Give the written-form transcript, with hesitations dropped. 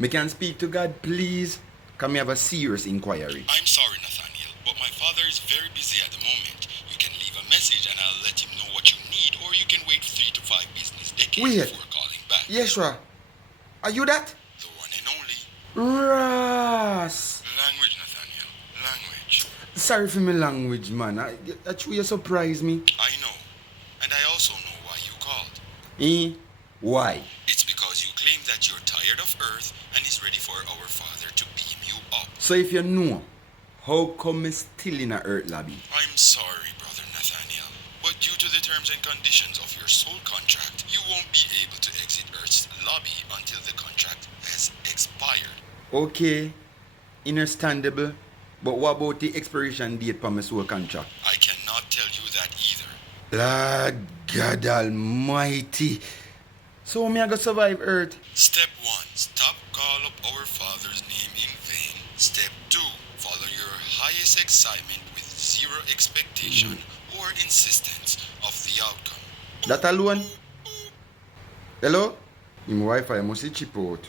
Me can speak to God, please? Can me have a serious inquiry? I'm sorry, Nathaniel, but my father is very busy at the moment. You can leave a message and I'll let him know what you need, or you can wait 3 to 5 business decades Wait. before calling back. Yeshua, are you that? The one and only. Ross! Language, Nathaniel. Language. Sorry for my language, man. That's why you surprise me. I know. And I also know why you called. Why? It's because you claim that you're tired of Earth and is ready for our Father to beam you up. So if you know, how come me still in a Earth lobby? I'm sorry, Brother Nathaniel, but due to the terms and conditions of your soul contract, you won't be able to exit Earth's lobby until the contract has expired. Okay, understandable. But what about the expiration date for my soul contract? I cannot tell you that either. Lord God Almighty. So me I go survive Earth? Step 1. Stop call up our Father's name in vain. Step 2. Follow your highest excitement with zero expectation or insistence of the outcome. That alone? Hello? My Wi-Fi must be cheap out.